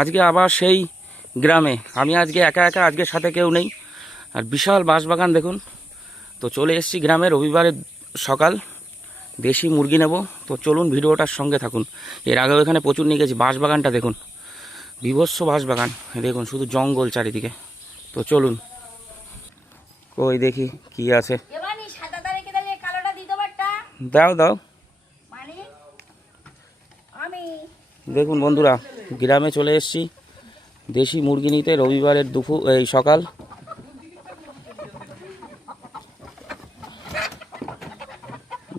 আজকে আবার সেই গ্রামে আমি আজকে একা একা, আজকের সাথে কেউ নেই। আর বিশাল বাঁশবাগান দেখুন। তো চলে এসেছি গ্রামে, রবিবারের সকাল। দেশি মুরগি নেব, তো চলুন ভিডিওটার সঙ্গে থাকুন। এর আগেও এখানে প্রচুর নিয়ে গেছি। বাঁশবাগানটা দেখুন, বিভৎস বাঁশবাগান দেখুন, শুধু জঙ্গল চারিদিকে। তো চলুন, ওই দেখি কি আছে। দাও দাও। দেখুন বন্ধুরা, গ্রামে চলে এসেছি দেশি মুরগি নিতে, রবিবারের দুপুর এই সকাল।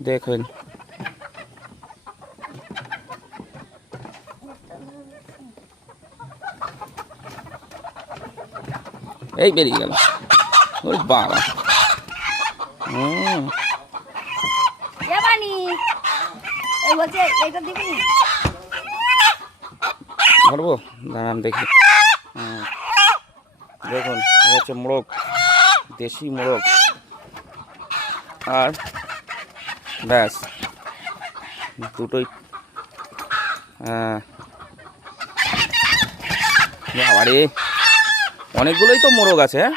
দেখুন এই বেরিয়ে গেল। ওই বাবা, ধরবো, দাঁড়ান দেখি। দেখুন এই হচ্ছে মোরগ, দেশি মোরগ। আর ব্যাস দুটোই। আরে অনেকগুলোই তো মোরগ আছে। হ্যাঁ,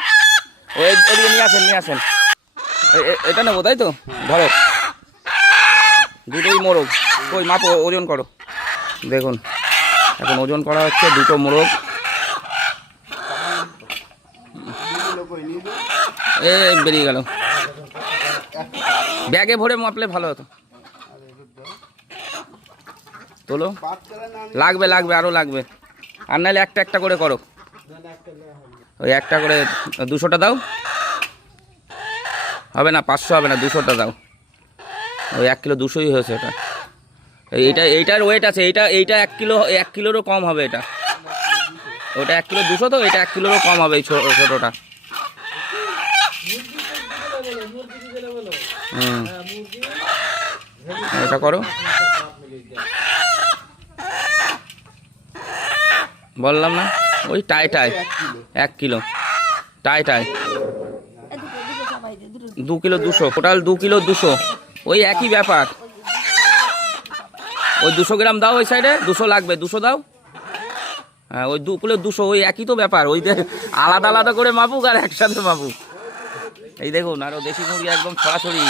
ওই এদিকে নিয়ে আসেন, নিয়ে আসেন। এটা নেবো তাই তো, ধরো। দুটোই মোরগ। ওই মাপো, ওজন করো। দেখুন এখন ওজন করা হচ্ছে দুটো মোরগ। বেরিয়ে গেল। ব্যাগে ভরে মাপলে ভালো হতো। তোলো, লাগবে লাগবে, আরও লাগবে। আর নাহলে একটা একটা করে করো। ওই একটা করে 200টা দাও। হবে না, 500 হবে না, 200টা দাও। ওই 1 কিলো 200ই হয়েছে এটা। এইটার ওয়েট আছে। এইটা 1 কিলো, 1 কিলোরও কম হবে এটা। ওটা 1 কিলো 200, তো এটা 1 কিলোরও কম হবে এই ছোটোটা। এটা করো। বললাম না, ওই টাই 1 কিলো টাই 2 কিলো 200, টোটাল 2 কিলো 200। ওই একই ব্যাপার। ওই 200 গ্রাম দাও, ওই সাইডে 200 লাগবে, 200 দাও। হ্যাঁ, ওই 2 কিলো 200, ওই একই তো ব্যাপার। ওই আলাদা আলাদা করে মাপুক আর একসাথে মাপুক। এই দেখুন, আরও দেশি মুরগি একদম ছড়াছড়ি।